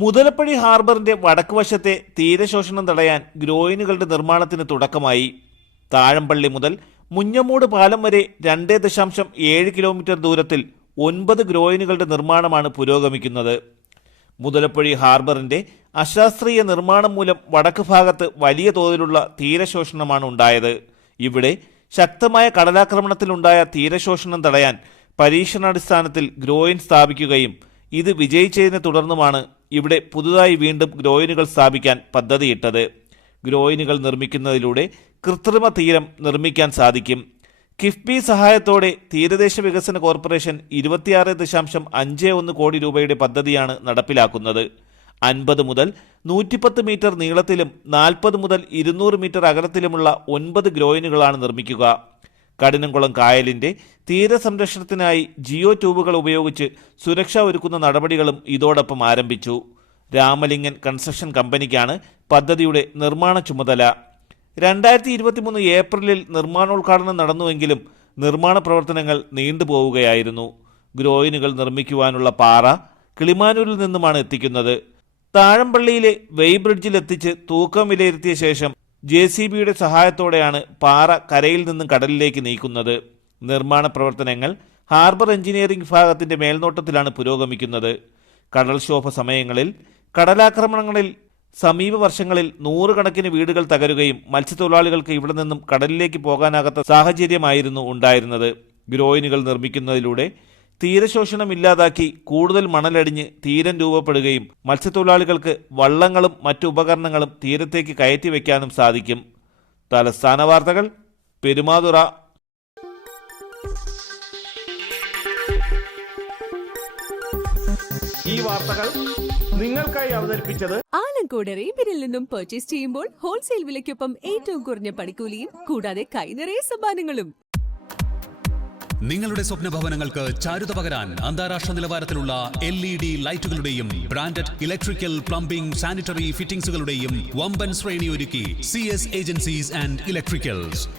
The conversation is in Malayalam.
മുതലപ്പള്ളി ഹാർബറിന്റെ വടക്ക് വശത്തെ തീരശോഷണം തടയാൻ ഗ്രോയിനുകളുടെ നിർമ്മാണത്തിന് തുടക്കമായി. താഴമ്പള്ളി മുതൽ മുഞ്ഞമൂട് പാലം വരെ 2.7 കിലോമീറ്റർ ദൂരത്തിൽ 9 ഗ്രോയിനുകളുടെ നിർമ്മാണമാണ് പുരോഗമിക്കുന്നത്. മുതലപ്പള്ളി ഹാർബറിന്റെ അശാസ്ത്രീയ നിർമ്മാണം മൂലം വടക്ക് ഭാഗത്ത് വലിയ തോതിലുള്ള തീരശോഷണമാണ് ഉണ്ടായത്. ഇവിടെ ശക്തമായ കടലാക്രമണത്തിലുണ്ടായ തീരശോഷണം തടയാൻ പരീക്ഷണാടിസ്ഥാനത്തിൽ ഗ്രോയിൻ സ്ഥാപിക്കുകയും ഇത് വിജയിച്ചതിനെ തുടർന്നുമാണ് ഇവിടെ പുതുതായി വീണ്ടും ഗ്രോയിനുകൾ സ്ഥാപിക്കാൻ പദ്ധതിയിട്ടത്. ഗ്രോയിനുകൾ നിർമ്മിക്കുന്നതിലൂടെ കൃത്രിമ തീരം നിർമ്മിക്കാൻ സാധിക്കും. കിഫ്ബി സഹായത്തോടെ തീരദേശ വികസന കോർപ്പറേഷൻ 26.51 കോടി രൂപയുടെ പദ്ധതിയാണ് നടപ്പിലാക്കുന്നത്. 50 മുതൽ 110 മീറ്റർ നീളത്തിലും 40 മുതൽ 200 മീറ്റർ അകലത്തിലുമുള്ള 9 ഗ്രോയിനുകളാണ് നിർമ്മിക്കുക. കഠിനംകുളം കായലിന്റെ തീരസംരക്ഷണത്തിനായി ജിയോ ട്യൂബുകൾ ഉപയോഗിച്ച് സുരക്ഷ ഒരുക്കുന്ന നടപടികളും ഇതോടൊപ്പം ആരംഭിച്ചു. രാമലിംഗൻ കൺസ്ട്രക്ഷൻ കമ്പനിക്കാണ് പദ്ധതിയുടെ നിർമ്മാണ ചുമതല. 2023 ഏപ്രിലിൽ നിർമ്മാണോദ്ഘാടനം നടന്നുവെങ്കിലും നിർമ്മാണ പ്രവർത്തനങ്ങൾ നീണ്ടുപോവുകയായിരുന്നു. ഗ്രോയിനുകൾ നിർമ്മിക്കുവാനുള്ള പാറ കിളിമാനൂരിൽ നിന്നുമാണ് എത്തിക്കുന്നത്. താഴമ്പള്ളിയിലെ വെയ് ബ്രിഡ്ജിൽ എത്തിച്ച് തൂക്കം വിലയിരുത്തിയ ശേഷം JCBയുടെ സഹായത്തോടെയാണ് പാറ കരയിൽ നിന്നും കടലിലേക്ക് നീക്കുന്നത്. നിർമ്മാണ പ്രവർത്തനങ്ങൾ ഹാർബർ എഞ്ചിനീയറിംഗ് വിഭാഗത്തിന്റെ മേൽനോട്ടത്തിലാണ് പുരോഗമിക്കുന്നത്. കടൽക്ഷോഭ സമയങ്ങളിൽ കടലാക്രമണങ്ങളിൽ സമീപ വർഷങ്ങളിൽ 100 കണക്കിന് വീടുകൾ തകരുകയും മത്സ്യത്തൊഴിലാളികൾക്ക് ഇവിടെ നിന്നും കടലിലേക്ക് പോകാനാകാത്ത സാഹചര്യമായിരുന്നു ഉണ്ടായിരുന്നത്. ഗ്രോയിനുകൾ നിർമ്മിക്കുന്നതിലൂടെ തീരശോഷണം ഇല്ലാതാക്കി കൂടുതൽ മണലടിഞ്ഞ് തീരം രൂപപ്പെടുകയും മത്സ്യത്തൊഴിലാളികൾക്ക് വള്ളങ്ങളും മറ്റു ഉപകരണങ്ങളും തീരത്തേക്ക് കയറ്റി വയ്ക്കാനും സാധിക്കും. തലസ്ഥാന വാർത്തകൾ, പെരുമാതുറ. ഈ വാർത്തകൾ നിങ്ങൾക്കായി അവതരിപ്പിച്ചത് ആലങ്കോട് റേബിനിൽ നിന്നും പർച്ചേസ് ചെയ്യുമ്പോൾ ഹോൾസെയിൽ വിലയ്ക്കൊപ്പം ഏറ്റവും കുറഞ്ഞ പണിക്കൂലിയും കൂടാതെ കൈനിറയെ സമ്മാനങ്ങളും. നിങ്ങളുടെ സ്വപ്ന ഭവനങ്ങൾക്ക് ചാരുത പകരാൻ അന്താരാഷ്ട്ര നിലവാരത്തിലുള്ള LED ലൈറ്റുകളുടെയും ബ്രാൻഡഡ് ഇലക്ട്രിക്കൽ, പ്ലംബിംഗ്, സാനിറ്ററി ഫിറ്റിംഗ്സുകളുടെയും വമ്പൻ ശ്രേണി ഒരുക്കി CS ഏജൻസീസ് ആൻഡ് ഇലക്ട്രിക്കൽസ്.